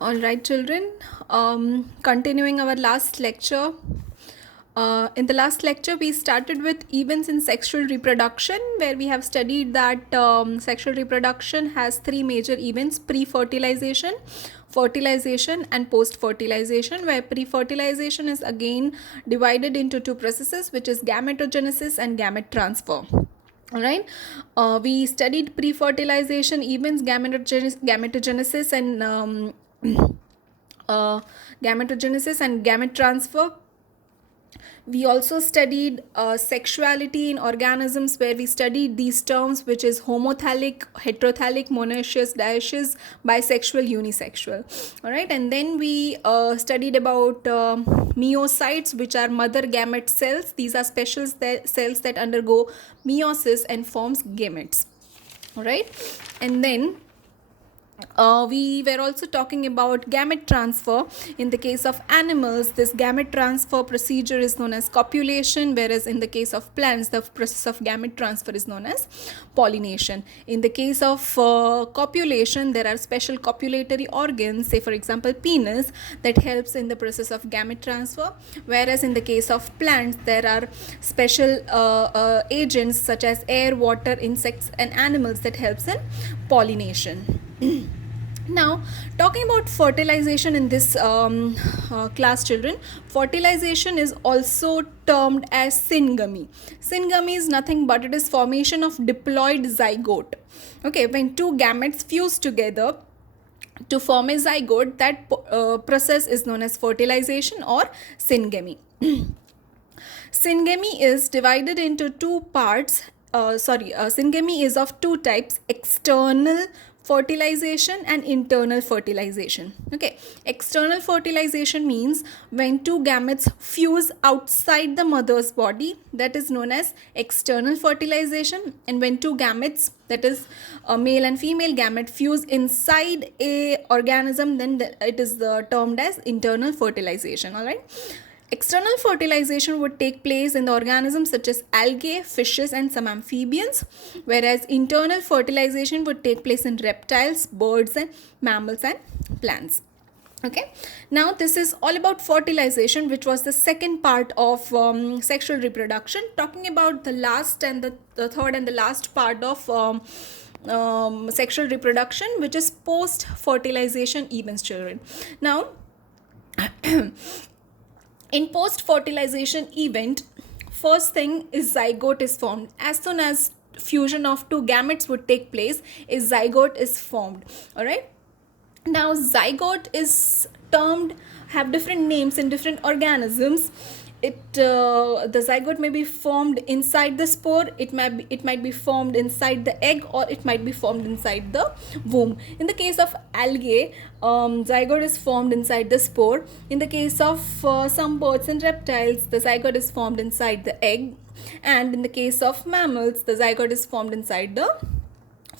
All right, children. Continuing our last lecture. In the last lecture, we started with events in sexual reproduction, where we have studied that sexual reproduction has three major events: pre-fertilization, fertilization, and post-fertilization. Where pre-fertilization is again divided into two processes, which is gametogenesis and gamete transfer. All right, we studied pre-fertilization events, gametogenesis, and uh, gametogenesis and gamete transfer. We also studied sexuality in organisms, where we studied these terms, which is homothallic, heterothallic, monoecious, dioecious, bisexual, unisexual. All right, and then we studied about meiocytes, which are mother gamete cells. These are special cells that undergo meiosis and forms gametes. All right, and then we were also talking about gamete transfer. In the case of animals, this gamete transfer procedure is known as copulation, whereas in the case of plants, the process of gamete transfer is known as pollination. In the case of copulation, there are special copulatory organs, say for example penis, that helps in the process of gamete transfer, whereas in the case of plants, there are special agents such as air, water, insects, and animals that helps in pollination. Now, talking about fertilization in this class, children, fertilization is also termed as syngamy. Syngamy is nothing but it is formation of diploid zygote. Okay, when two gametes fuse together to form a zygote, that process is known as fertilization or syngamy. Syngamy is divided into two parts. Syngamy is of two types: external fertilization and internal fertilization. Okay, external fertilization means when two gametes fuse outside the mother's body, that is known as external fertilization. And when two gametes, that is a male and female gamete, fuse inside a organism, then it is termed as internal fertilization. All right, external fertilization would take place in the organisms such as algae, fishes, and some amphibians, whereas internal fertilization would take place in reptiles, birds, and mammals and plants. Okay, now this is all about fertilization, which was the second part of sexual reproduction. Talking about the last and the third and the last part of sexual reproduction, which is post fertilization events, children. Now, in post-fertilization event, first thing is zygote is formed. As soon as fusion of two gametes would take place, a zygote is formed. All right. Now, zygote is termed, have different names in different organisms. The zygote may be formed inside the spore, it might be formed inside the egg, or it might be formed inside the womb. In the case of algae, zygote is formed inside the spore. In the case of some birds and reptiles, the zygote is formed inside the egg, and in the case of mammals, the zygote is formed inside the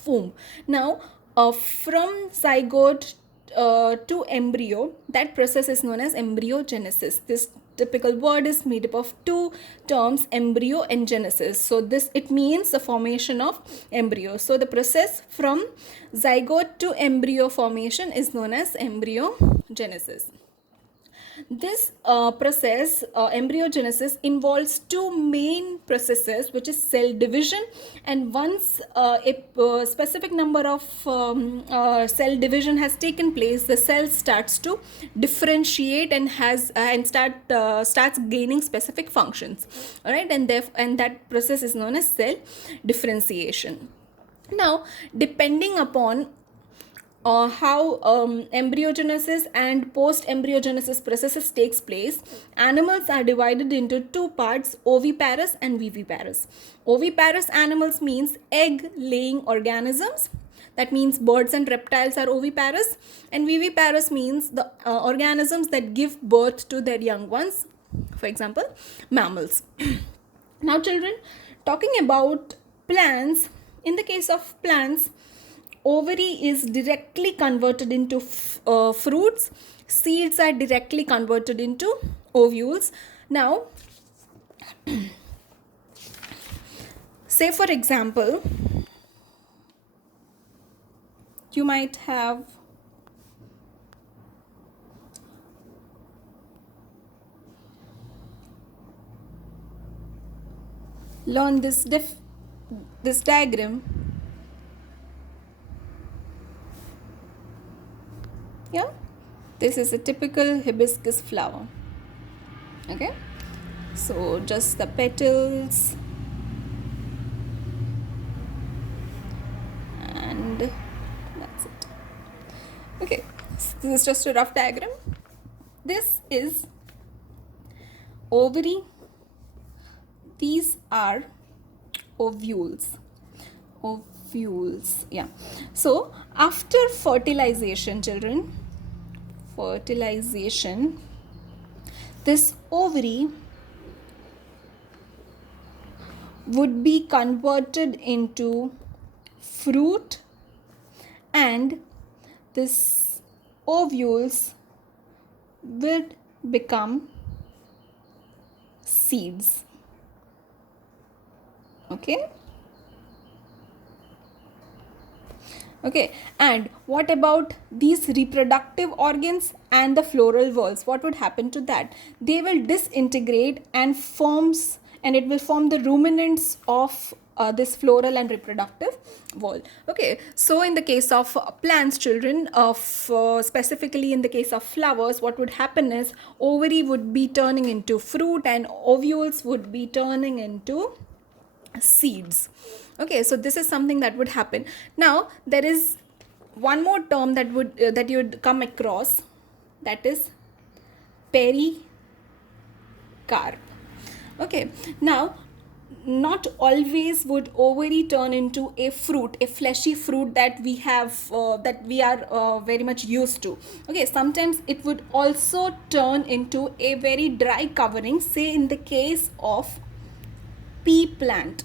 womb. Now, from zygote to embryo, that process is known as embryo genesis. This typical word is made up of two terms, embryo and genesis. So this, it means the formation of embryo. So the process from zygote to embryo formation is known as embryo genesis. This process, embryogenesis, involves two main processes, which is cell division. And once a specific number of cell division has taken place, the cell starts to differentiate and starts gaining specific functions. All right, and that process is known as cell differentiation. Now, depending upon how embryogenesis and post-embryogenesis processes takes place, animals are divided into two parts: oviparous and viviparous. Oviparous animals means egg-laying organisms. That means birds and reptiles are oviparous, and viviparous means the organisms that give birth to their young ones. For example, mammals. Now, children, talking about plants. In the case of plants, ovary is directly converted into fruits. Seeds are directly converted into ovules. Now, say for example, you might have learn this diagram. Yeah, this is a typical hibiscus flower. Okay, so just the petals, and that's it. Okay, so this is just a rough diagram. This is ovary, these are ovules. Yeah. So after fertilization, children, fertilization, this ovary would be converted into fruit, and this ovules would become seeds. Okay. Okay, and what about these reproductive organs and the floral whorls? What would happen to that? They will disintegrate and it will form the ruminants of this floral and reproductive whorl. Okay, so in the case of plants, children, specifically in the case of flowers, what would happen is ovary would be turning into fruit and ovules would be turning into seeds. Okay, so this is something that would happen. Now there is one more term that you'd come across, that is pericarp. Okay, now not always would ovary turn into a fruit, a fleshy fruit that we have that we are very much used to. Okay, sometimes it would also turn into a very dry covering, say in the case of pea plant.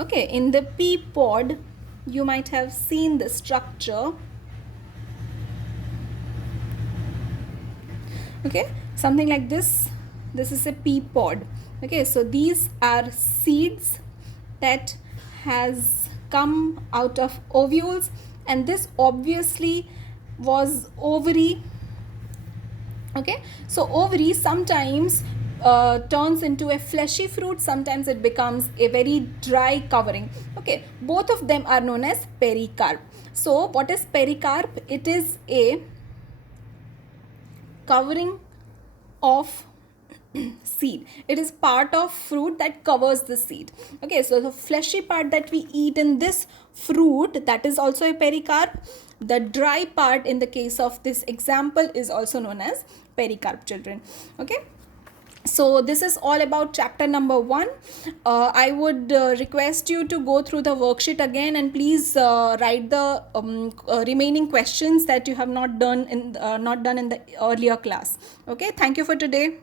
Okay, in the pea pod you might have seen the structure. Okay, something like this. This is a pea pod. Okay, so these are seeds that has come out of ovules, and this obviously was ovary. Okay, so ovary sometimes turns into a fleshy fruit, sometimes it becomes a very dry covering. Okay, both of them are known as pericarp. So what is pericarp? It is a covering of seed. It is part of fruit that covers the seed. Okay, so the fleshy part that we eat in this fruit, that is also a pericarp. The dry part in the case of this example is also known as pericarp, children. Okay, so this is all about chapter number 1. I would request you to go through the worksheet again, and please write the remaining questions that you have not done in the earlier class. Okay, thank you for today.